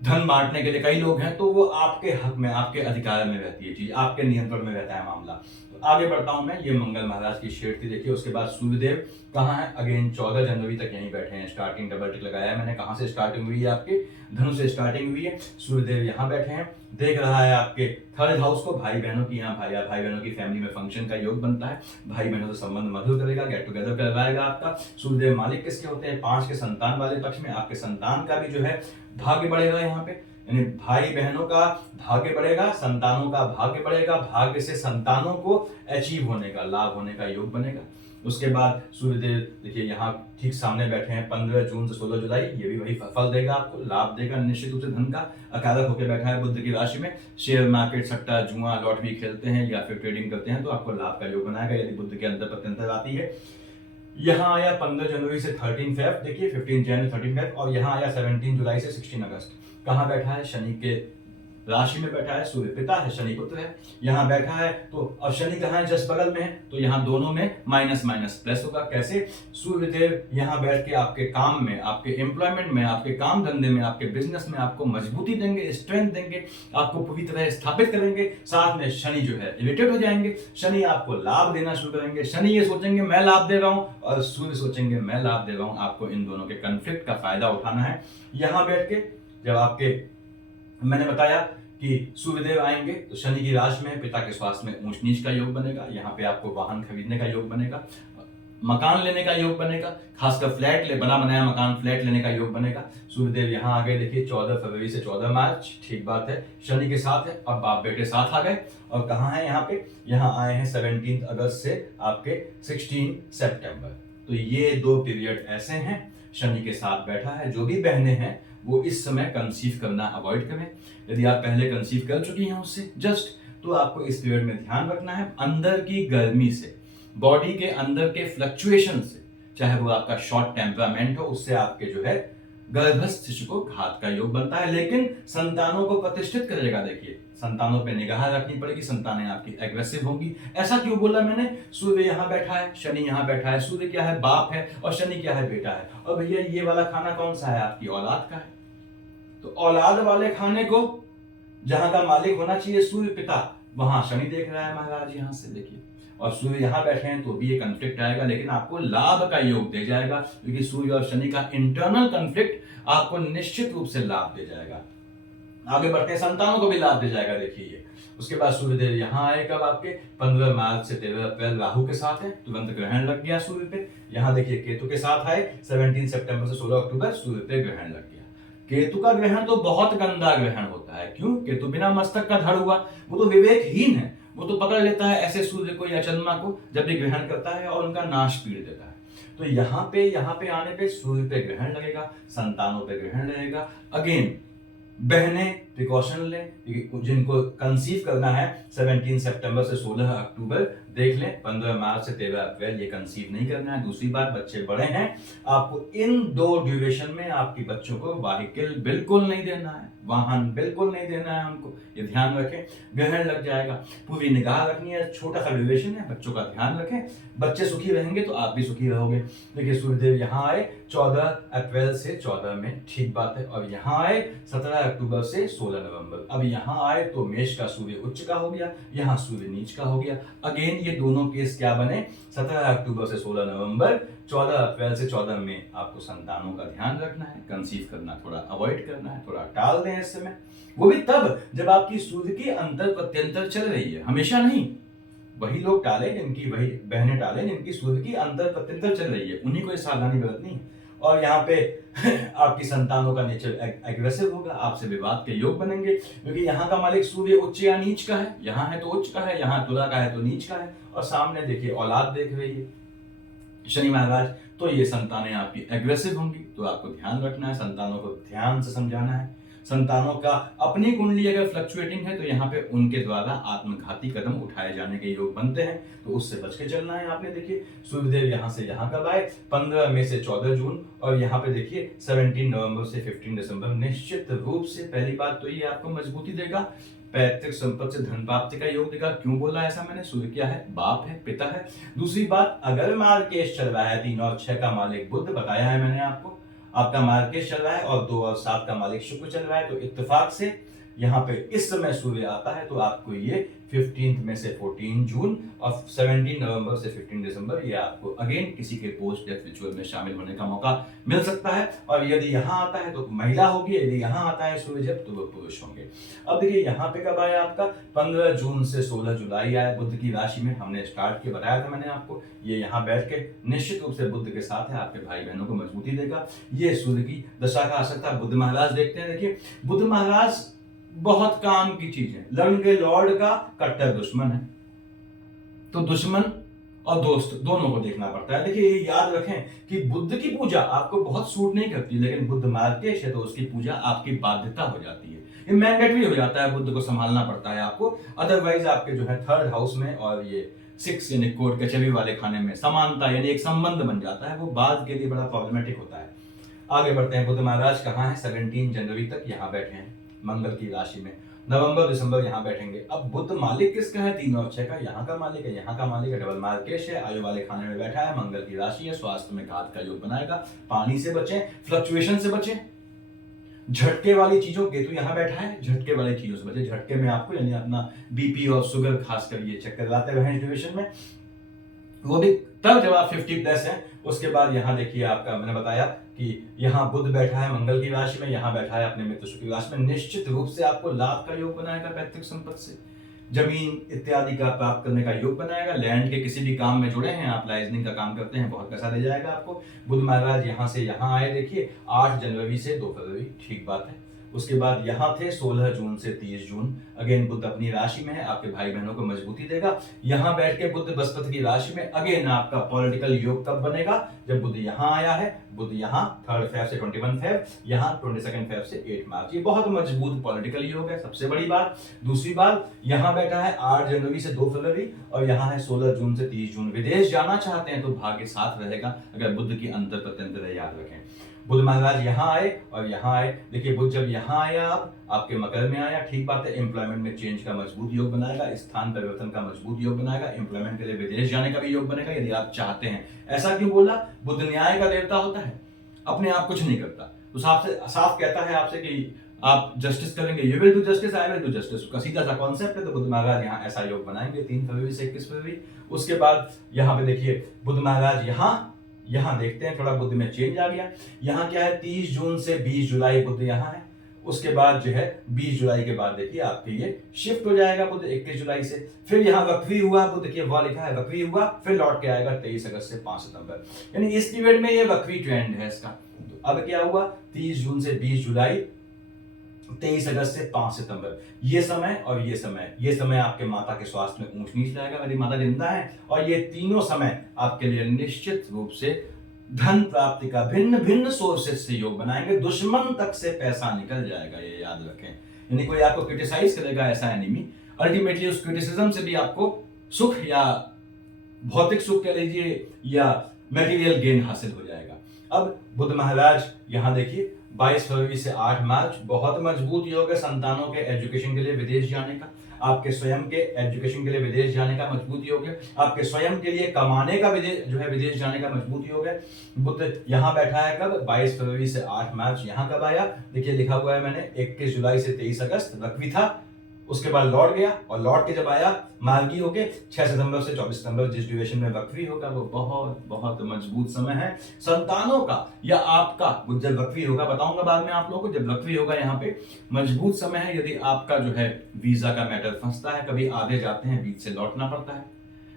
धन बांटने के लिए कई लोग हैं, तो वो आपके हक में, आपके अधिकार में रहती है चीज, आपके नियंत्रण में रहता है मामला। तो आगे बढ़ता हूं मैं, ये मंगल महाराज की शेड थी देखिए। उसके बाद सूर्यदेव कहाँ है, अगेन 14 जनवरी तक यहीं बैठे हैं। स्टार्टिंग डबल टिक लगाया है मैंने, कहाँ से स्टार्टिंग हुई है, आपके धनु से स्टार्टिंग हुई है। सूर्यदेव यहाँ बैठे हैं, देख रहा है आपके 3rd हाउस को, भाई बहनों की, यहाँ भाई बहनों की फैमिली में फंक्शन का योग बनता है, भाई बहनों से संबंध मधुर करेगा, गेट टुगेदर करवाएगा आपका। सूर्यदेव मालिक किसके होते हैं, 5 के संतान वाले पक्ष में, आपके संतान का भी जो है भाग्य बढ़ेगा यहाँ पे, यानी भाई बहनों का भाग्य बढ़ेगा, संतानों का भाग्य बढ़ेगा, भाग्य से संतानों को अचीव होने का, लाभ होने का योग बनेगा। उसके बाद सूर्यदेव देखिए यहाँ ठीक सामने बैठे हैं 15 जून से 16 जुलाई, ये भी वही फल देगा, आपको लाभ देगा निश्चित रूप से धन का। अकारक होकर बैठा है बुध की राशि में, शेयर मार्केट, सट्टा, जुआ, लॉटरी खेलते हैं या फिर ट्रेडिंग करते हैं तो आपको लाभ का योग बनाएगा, यदि बुध के अंदर प्रत्यंतर आती है। यहाँ आया 15 जनवरी से 13 फेब, देखिए 15 जनवरी 13 फेब, और यहाँ आया 17 जुलाई से 16 अगस्त। कहाँ बैठा है, शनि के राशि में बैठा है, सूर्य पिता है, शनि पुत्र है, यहाँ बैठा है। तो अब शनि कहाँ है, जस्ट बगल में है, तो यहाँ दोनों में माइनस माइनस प्लस होगा। कैसे, सूर्यदेव यहाँ बैठ के आपके काम में, आपके एम्प्लॉयमेंट में, आपके काम धंधे में, आपके बिजनेस में आपको मजबूती देंगे, स्ट्रेंथ देंगे, आपको पूरी तरह स्थापित करेंगे। साथ में शनि जो है इरिटेट हो जाएंगे, शनि आपको लाभ देना शुरू करेंगे। शनि ये सोचेंगे मैं लाभ दे रहा हूँ, और सूर्य सोचेंगे मैं लाभ दे रहा हूँ। आपको इन दोनों के कन्फ्लिक्ट का फायदा उठाना है। यहाँ बैठ के जब आपके, मैंने बताया कि सूर्यदेव आएंगे तो शनि की राशि में पिता के स्वास्थ्य में ऊंच नीच का योग बनेगा, यहाँ पे आपको वाहन खरीदने का योग बनेगा, मकान लेने का योग बनेगा, खासकर फ्लैट बना बनाया मकान, फ्लैट लेने का योग बनेगा। सूर्यदेव यहाँ आ गए देखिए 14 फरवरी से 14 मार्च, ठीक बात है, शनि के साथ है। अब बाप बेटे साथ आ गए, और कहाँ है यहाँ पे, यहाँ आए हैं 17 अगस्त से आपके 16 सितंबर। तो ये 2 पीरियड ऐसे हैं, शनि के साथ बैठा है। जो भी बहनें हैं वो इस समय कंसीव करना अवॉइड करें। यदि आप पहले कंसीव कर चुकी हैं उससे जस्ट, तो आपको इस पीरियड में ध्यान रखना है अंदर की गर्मी से, बॉडी के अंदर के फ्लक्चुएशन से, चाहे वो आपका शॉर्ट टेम्परामेंट हो, उससे आपके जो है गर्भस्थ शिशु को घात का योग बनता है। लेकिन संतानों को प्रतिष्ठित करेगा, देखिए संतानों पे निगाह रखनी पड़ेगी, संतानें आपकी एग्रेसिव होंगी। ऐसा क्यों बोला मैंने, सूर्य यहाँ बैठा है, शनि यहाँ बैठा है, सूर्य क्या है, बाप है, और शनि क्या है, बेटा है। और भैया ये वाला खाना कौन सा है, आपकी औलाद का है। तो औलाद वाले खाने को जहां का मालिक होना चाहिए सूर्य पिता, वहां शनि देख रहा है महाराज यहाँ से देखिए, और सूर्य यहाँ बैठे हैं तो भी ये कंफ्लिक्ट आएगा, लेकिन आपको लाभ का योग दे जाएगा, क्योंकि सूर्य और शनि का इंटरनल कंफ्लिक्ट आपको निश्चित रूप से लाभ दे जाएगा। आगे बढ़ते हैं, संतानों को भी लाभ दे जाएगा, देखिए ये। उसके बाद सूर्यदेव यहाँ आए कब, आपके 15 मार्च से 13 अप्रैल राहु के साथ है, तुरंत ग्रहण लग गया सूर्य पे। यहाँ देखिए केतु के साथ आए 17 सितंबर से 16 अक्टूबर, सूर्य पे ग्रहण लग गया। केतु का ग्रहण तो बहुत गंदा ग्रहण होता है, क्यों, केतु बिना मस्तक का धड़ हुआ, वो तो विवेकहीन है, वो तो पकड़ लेता है ऐसे सूर्य को या चंद्रमा को जब भी ग्रहण करता है और उनका नाश पीड़ देता है। तो यहाँ पे आने पे सूर्य पे ग्रहण लगेगा, संतानों पे ग्रहण लगेगा। अगेन बहनें प्रिकॉशन लें, जिनको कंसीव करना है 17 सितंबर से 16 अक्टूबर देख लें, 15 मार्च से 13 अप्रैल ये कंसीव नहीं करना है। दूसरी बात, बच्चे बड़े हैं, आपको इन 2 ड्यूरेशन में आपके बच्चों को व्हीकल बिल्कुल नहीं देना है, वाहन बिल्कुल नहीं देना है उनको, ये ध्यान रखें। ग्रहण लग जाएगा, पूरी निगाह रखनी है, छोटा सा ड्यूरेशन है, बच्चों का ध्यान रखें। बच्चे सुखी रहेंगे तो आप भी सुखी रहोगे। देखिए सूर्यदेव यहाँ आए 14 अप्रैल से 14 में, ठीक बात है, और यहाँ आए 17 अक्टूबर से 16 नवंबर। अब यहाँ आए तो मेष का सूर्य उच्च का हो गया, यहाँ सूर्य नीच का हो गया। अगेन ये दोनों केस क्या बने, 17 अक्टूबर से 16 नवंबर, 14 अप्रैल से 14 में आपको संतानों का ध्यान रखना है, कंसीव करना थोड़ा अवॉइड करना है, थोड़ा टाल दें इस समय। वो भी तब जब आपकी सूर्य की अंतर प्रत्यंतर चल रही है, हमेशा नहीं। वही लोग टाले जिनकी, वही बहनें टाले जिनकी सूर्य की अंतर प्रत्यंतर चल रही है, उन्हीं को ये सावधानी बरतनी है। और यहाँ पे आपकी संतानों का नेचर एग्रेसिव होगा, आपसे विवाद के योग बनेंगे, क्योंकि यहाँ का मालिक सूर्य उच्च या नीच का है, यहाँ है तो उच्च का है, यहाँ तुला का है तो नीच का है, और सामने देखिए औलाद देख रही है शनि महाराज, तो ये संतानें आपकी एग्रेसिव होंगी। तो आपको ध्यान रखना है, संतानों को ध्यान से समझाना है। संतानों का अपनी कुंडली अगर फ्लक्चुएटिंग है तो यहाँ पे उनके द्वारा आत्मघाती कदम उठाए जाने के योग बनते हैं, तो उससे बच के चलना है। आपने देखिए सूर्यदेव यहाँ से यहाँ कब आए, 15 मई से 14 जून, और यहाँ पे देखिए 17 नवंबर से 15 दिसंबर। निश्चित रूप से पहली बात तो ये आपको मजबूती देगा, पैतृक संपत्ति से धन प्राप्ति का योग देगा। क्यों बोला ऐसा मैंने, सूर्य क्या है, बाप है, पिता है। दूसरी बात, अगर मार्केश चल रहा है, 3 और 6 का मालिक बुध बताया है मैंने आपको, आपका मार्केश चल रहा है, और 2 और 7 का मालिक शुक्र चल रहा है, तो इत्तेफाक से यहाँ पे इस समय सूर्य आता है, तो आपको ये 15 में से 14 जून और 17 नवंबर से 15 दिसंबर ये आपको अगेन किसी के पोस्ट डेथ रिचुअल में शामिल होने का मौका मिल सकता है। और यदि यहाँ आता है तो महिला होगी, यदि यहाँ आता है सूर्य जब, तो वो पुरुष होंगे। अब देखिए यहाँ पे कब आया आपका, 15 जून से 16 जुलाई आया बुध की राशि में। हमने स्टार्ट किया, बताया था मैंने आपको, ये यहाँ बैठ के निश्चित रूप से बुध के साथ है, आपके भाई बहनों को मजबूती देगा। ये सूर्य की दशा का असर था। बुध महाराज देखते हैं, देखिए बुध महाराज बहुत काम की चीज है, लड़के लॉर्ड का कट्टर दुश्मन है, तो दुश्मन और दोस्त दोनों को देखना पड़ता है। देखिए ये याद रखें कि बुद्ध की पूजा आपको बहुत सूट नहीं करती, लेकिन बुद्ध मार्केश है तो उसकी पूजा आपकी बाध्यता हो जाती है, ये मैंडेटरी हो जाता है, बुद्ध को संभालना पड़ता है आपको। अदरवाइज आपके जो है 3rd हाउस में और ये 6 यानी कोर्ट कचहरी वाले खाने में समानता यानी एक संबंध बन जाता है, वो बाद के लिए बड़ा प्रॉब्लमेटिक होता है। आगे बढ़ते हैं, बुद्ध महाराज कहाँ है, 17 जनवरी तक यहाँ बैठे हैं मंगल की राशि में, नवंबर दिसंबर यहाँ बैठेंगे। अब बुध मालिक किसका है, 3 और 6 का, यहाँ का मालिक है, यहाँ का मालिक है, डबल मार्केश है, आयु वाले खाने में बैठा है, मंगल की राशि है, स्वास्थ्य में घात का योग बनाएगा। पानी से बचें, फ्लक्चुएशन से बचें, झटके वाली चीजों, केतु यहाँ बैठा है, झटके वाली चीजों से बचें। झटके में आपको यानी अपना बीपी और शुगर खासकर ये चेक करवाते हुए ड्यूरेशन में, वो भी तब जब आप 50+ है। उसके बाद यहाँ देखिए आपका मैंने बताया कि यहाँ बुध बैठा है मंगल की राशि में, यहाँ बैठा है अपने मित्र शुक्र की राशि में, निश्चित रूप से आपको लाभ का योग बनाएगा, पैतृक संपत्ति से जमीन इत्यादि का प्राप्त करने का योग बनाएगा। लैंड के किसी भी काम में जुड़े हैं आप, लाइजनिंग का काम करते हैं, बहुत पैसा दे जाएगा आपको। बुध महाराज यहाँ से यहाँ आए, देखिए 8 जनवरी से 2 फरवरी, ठीक बात है। उसके बाद यहाँ थे 16 जून से 30 जून, अगेन बुध अपनी राशि में है, आपके भाई बहनों को मजबूती देगा। यहाँ बैठ के बुध बृहस्पति की राशि में, अगेन आपका पॉलिटिकल योग कब बनेगा, जब बुध यहाँ आया है, बुध यहाँ 3 फेब से 21 फेब, यहाँ 22 फेब से 8 मार्च, ये बहुत मजबूत पॉलिटिकल योग है, सबसे बड़ी बात। दूसरी बात, यहाँ बैठा है 8 जनवरी से 2 फरवरी, और यहाँ है 16 जून से 30 जून। विदेश जाना चाहते हैं तो भाग्य साथ रहेगा अगर बुध की अंतर प्रत्यंतर याद रखें। बुध महाराज यहाँ आए और यहाँ आए, देखिए बुध जब यहाँ आया आपके मकर में आया, ठीक बात है, एम्प्लॉयमेंट में चेंज का मजबूत योग बनाएगा, स्थान परिवर्तन का मजबूत योग बनाएगा, एम्प्लॉयमेंट के लिए विदेश जाने का भी योग बनेगा यदि आप चाहते हैं। ऐसा क्यों बोला, बुध न्याय का देवता होता है, अपने आप कुछ नहीं करता, तो साफ कहता है आपसे कि आप जस्टिस करेंगे, you will do justice, I will do justice, उसका सीधा सा कॉन्सेप्ट है। तो बुध महाराज यहाँ ऐसा योग बनाएंगे 3 फरवरी से 21 फरवरी। उसके बाद यहाँ पे देखिए बुध महाराज यहाँ देखते हैं थोड़ा बुध में चेंज आ गया। यहाँ क्या है, 30 जून से 20 जुलाई बुध यहाँ है। उसके बाद जो है 20 जुलाई के बाद देखिए आपके ये शिफ्ट हो जाएगा बुध 21 जुलाई से। फिर यहाँ वक्री हुआ बुध, देखिए वह लिखा है वक्री हुआ, फिर लौट के आएगा 23 अगस्त से 5 सितंबर, यानी इस पीरियड में ये वक्री ट्रेंड है इसका। तो अब क्या हुआ, 30 जून से 20 जुलाई 23 अगस्त से 5 सितंबर, ये समय आपके माता के स्वास्थ्य में ऊंच नीच लाएगा। मेरी माता जिंदा है, और ये तीनों समय आपके लिए निश्चित रूप से धन प्राप्ति का भिन्न भिन्न सोर्सेज से योग बनाएंगे। दुश्मन तक से पैसा निकल जाएगा, ये याद रखें। यानी कोई आपको क्रिटिसाइज करेगा, ऐसा एनिमी, अल्टीमेटली उस क्रिटिसिज्म से भी आपको सुख या भौतिक सुख कह लीजिए या मटेरियल गेन हासिल हो जाएगा। अब बुध महाराज यहाँ देखिए 22 फरवरी से 8 मार्च, बहुत मजबूत योग है संतानों के एजुकेशन के लिए विदेश जाने का, आपके स्वयं के एजुकेशन के लिए विदेश जाने का मजबूत योग है, आपके स्वयं के लिए कमाने का विदेश जाने का मजबूत योग है। बुध यहाँ बैठा है कब? 22 फरवरी से 8 मार्च। यहाँ कब आया? देखिए लिखा हुआ है मैंने, 21 जुलाई से 23 अगस्त वक्री था, उसके बाद लौट गया, और लौट के जब आया मार्गी होके 6 सितंबर से 24 सितंबर, जिस ड्यूरेशन में वक्री होगा वो बहुत बहुत मजबूत समय है संतानों का या आपका। जब वक्री होगा बताऊंगा बाद में आप लोगों को, जब वक्री होगा यहाँ पे मजबूत समय है। यदि आपका जो है वीजा का मैटर फंसता है, कभी आधे जाते हैं बीच से लौटना पड़ता है,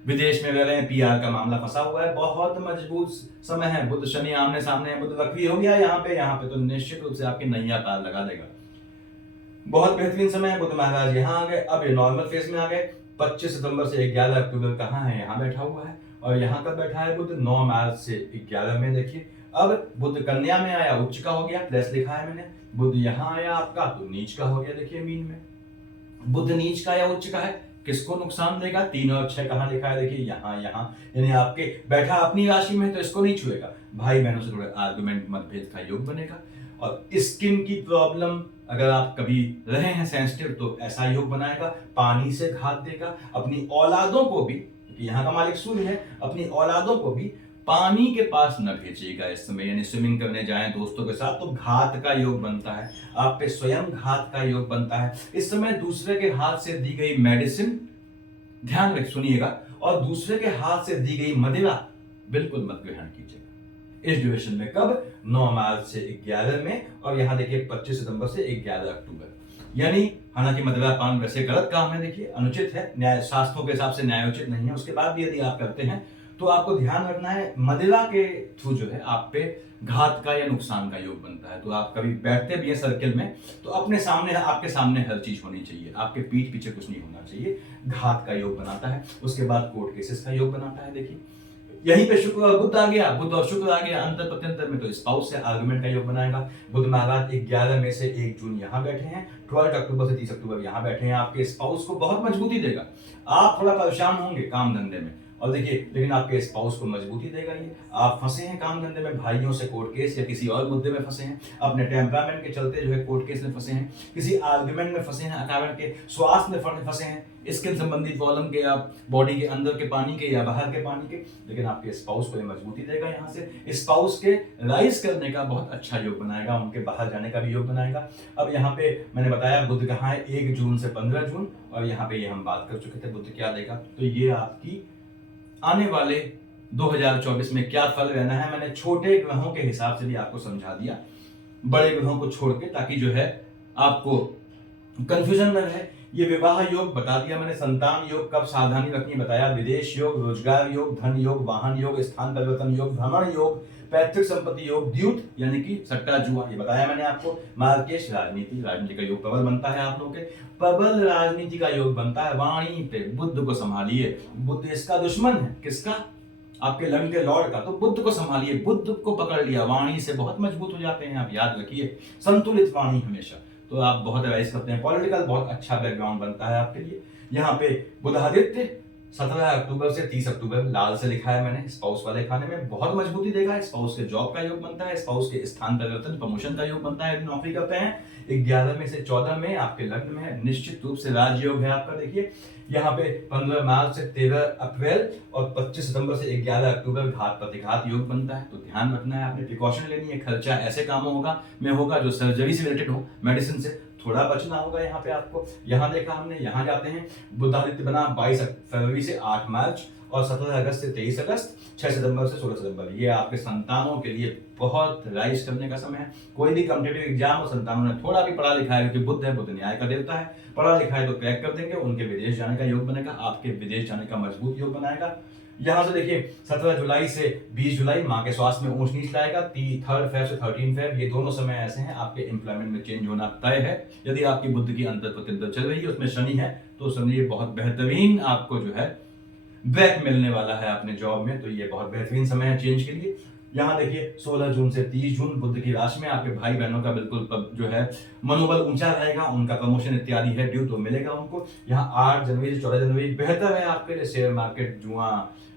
विदेश में रह रहे हैं, पीआर का मामला फंसा हुआ है, बहुत मजबूत समय है। बुध शनि आमने सामने है, बुध वक्री हो गया यहाँ पे तो निश्चित रूप से आपकी नैया तार लगा देगा। बहुत बेहतरीन समय है। बुध महाराज यहाँ आ गए, अब ये नॉर्मल फेज में आ गए। 25 सितंबर से 11 अक्टूबर कहाँ है? यहाँ बैठा हुआ है। और यहाँ कब बैठा है बुध? 9 मार्च से 11 में। देखिए अब बुध कन्या में आया, उच्च का हो गया, प्लस लिखा है मैंने। बुध यहाँ आया आपका तो नीच का हो गया। देखिए मीन में बुध नीच का या उच्च का है, किसको नुकसान देगा? 3 और 6 कहाँ लिखा है? देखिए यहाँ यानी आपके बैठा अपनी राशि में तो इसको नहीं छुएगा। भाई बहनों से थोड़े आर्गुमेंट मतभेद का योग बनेगा। और स्किन की प्रॉब्लम अगर आप कभी रहे हैं सेंसिटिव तो ऐसा योग बनाएगा। पानी से घात देगा। अपनी औलादों को भी, क्योंकि यहाँ का मालिक सूर्य है, अपनी औलादों को भी पानी के पास न भेजिएगा इस समय। यानी स्विमिंग करने जाएं दोस्तों के साथ तो घात का योग बनता है, आप पे स्वयं घात का योग बनता है इस समय। दूसरे के हाथ से दी गई मेडिसिन ध्यान रख सुनिएगा, और दूसरे के हाथ से दी गई मदिरा बिल्कुल मत ग्रहण कीजिएगा इस ड्यूरेशन में। कब? 9 मार्च से 11 में, और यहाँ देखिए 25 सितंबर से 11 अक्टूबर। यानी हालांकि मदिरा पान वैसे गलत काम है, देखिए अनुचित है, न्याय शास्त्रों के हिसाब से न्यायोचित नहीं है। उसके बाद भी यदि आप करते हैं तो आपको ध्यान रखना है मदिरा के थ्रू जो है आप पे घात का या नुकसान का योग बनता है। तो आप कभी बैठते भी है सर्किल में तो अपने सामने, आपके सामने हर चीज होनी चाहिए, आपके पीठ पीछे कुछ नहीं होना चाहिए। घात का योग बनाता है। उसके बाद कोर्ट केसेस का योग बनाता है। देखिए यहीं पे शुक्र और बुध आ गया, बुध और शुक्र आ गया अंतर प्रत्यंतर में, तो स्पाउस से आर्गुमेंट का योग बनाएगा। बुध महाराज 11 में से 1 जून यहाँ बैठे हैं, 12 अक्टूबर से 30 अक्टूबर यहाँ बैठे हैं। आपके स्पाउस को बहुत मजबूती देगा। आप थोड़ा परेशान होंगे काम धंधे में, और देखिए लेकिन आपके स्पाउस को मजबूती देगा ये। आप फंसे हैं काम धंधे में, भाइयों से कोर्ट केस या किसी और मुद्दे में फंसे हैं, अपने टेम्परामेंट के चलते जो है कोर्ट केस में फंसे हैं, किसी आर्गुमेंट में फंसे हैं, अकारण के स्वास्थ्य में फंसे हैं, स्किन संबंधित प्रॉब्लम के या बॉडी के अंदर के पानी के या बाहर के पानी के, लेकिन आपके स्पाउस को ये मजबूती देगा। यहाँ से स्पाउस के राइज करने का बहुत अच्छा योग बनाएगा, उनके बाहर जाने का भी योग बनाएगा। अब यहाँ पे मैंने बताया बुध कहाँ है, 1 जून से 15 जून, और यहाँ पे ये हम बात कर चुके थे बुध क्या देगा। तो ये आपकी आने वाले 2024 में क्या फल रहना है, मैंने छोटे ग्रहों के हिसाब से भी आपको समझा दिया, बड़े ग्रहों को छोड़ के, ताकि जो है आपको कंफ्यूजन न रहे। ये विवाह योग बता दिया मैंने, संतान योग कब सावधानी रखनी बताया, विदेश योग, रोजगार योग, धन योग, वाहन योग, स्थान परिवर्तन योग, भ्रमण योग, पैतृक संपत्ति योग, द्यूत यानी कि सट्टा जुआ, ये बताया मैंने आपको। मार्केश राजनीति का योग प्रबल बनता है, आप लोगों के प्रबल राजनीति का योग बनता है। वाणी पे बुद्ध को संभालिए, बुद्ध इसका दुश्मन है, किसका? आपके लग्न के लॉर्ड का, तो बुद्ध को संभालिए। बुद्ध को पकड़ लिया, वाणी से बहुत मजबूत हो जाते हैं आप, याद रखिए। संतुलित वाणी हमेशा, तो आप बहुत एडवाइस करते हैं। पॉलिटिकल बहुत अच्छा बैकग्राउंड बनता है आपके लिए। यहाँ पे बुधादित्य 17 अक्टूबर से 30 अक्टूबर, लाल से लिखा है मैंने, स्पाउस वाले खाने में बहुत मजबूती देगा। स्पाउस के जॉब का योग बनता है, स्पाउस के स्थान परिवर्तन प्रमोशन का योग बनता है, नौकरी करते हैं। 11 में से 14 में आपके लग्न में है, निश्चित रूप से राजयोग है आपका। देखिए यहाँ पे 15 मार्च से 13 अप्रैल और 25 सितंबर से 11 अक्टूबर घात प्रतिघात योग बनता है। तो ध्यान रखना है, आपने प्रिकॉशन लेनी है। खर्चा ऐसे कामों में होगा जो सर्जरी से रिलेटेड हो, मेडिसिन से थोड़ा बचना होगा यहाँ पे आपको। यहाँ देखा हमने, यहाँ जाते हैं। बुधादित्य बना 22 फरवरी से 8 मार्च और 17 अगस्त से 23 अगस्त, 6 सितंबर से 16 सितंबर। ये आपके संतानों के लिए बहुत राइज करने का समय है। कोई भी कॉम्पिटिटिव एग्जाम और संतानों ने थोड़ा भी पढ़ा लिखा है, क्योंकि बुध है, बुध न्याय का देवता है, पढ़ा लिखा है तो क्रैक कर देंगे, उनके विदेश जाने का योग बनेगा, आपके विदेश जाने का मजबूत योग बनाएगा। यहाँ से देखिए 17 जुलाई से 20 जुलाई माँ के स्वास्थ्य में ऊंच नीच लाएगा। 3 फेब से 13 फेब ये दोनों समय ऐसे हैं आपके एम्प्लॉयमेंट में चेंज होना तय है। यदि आपकी बुध की अंतर प्रतिंतर चल रही है, उसमें शनि है, तो समझिए बहुत बेहतरीन आपको जो है ब्रेक मिलने वाला है अपने जॉब में। तो ये बहुत बेहतरीन समय है चेंज के लिए। यहाँ देखिए 16 जून से 30 जून बुध की राशि में आपके भाई बहनों का बिल्कुल जो है मनोबल ऊंचा रहेगा, उनका प्रमोशन इत्यादि है ड्यू तो मिलेगा उनको। यहाँ 8 जनवरी से 14 जनवरी बेहतर है आपके लिए। शेयर मार्केट, जुआ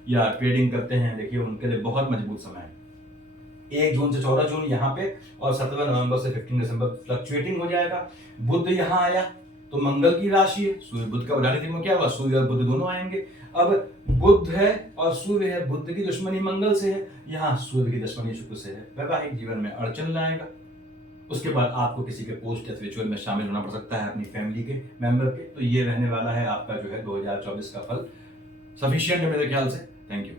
या ट्रेडिंग करते हैं, देखिए उनके लिए बहुत मजबूत समय है। 1 जून से 14 जून यहाँ पे, और 17 नवंबर से 15 दिसंबर फ्लक्चुएटिंग हो जाएगा। बुध यहाँ आया तो मंगल की राशि है, सूर्य बुध का उदाहरण में क्या हुआ, सूर्य और बुध दोनों आएंगे। अब बुध है और सूर्य है, बुध की दुश्मनी मंगल से है, यहाँ सूर्य की दुश्मनी शुक्र से है। वैवाहिक जीवन में अड़चन लाएगा। उसके बाद आपको किसी के पोस्ट या रिचुअल में शामिल होना पड़ सकता है अपनी फैमिली के मेंबर के। तो ये रहने वाला है आपका जो है 2024 का फल। सफिशिएंट है मेरे ख्याल से। Thank you.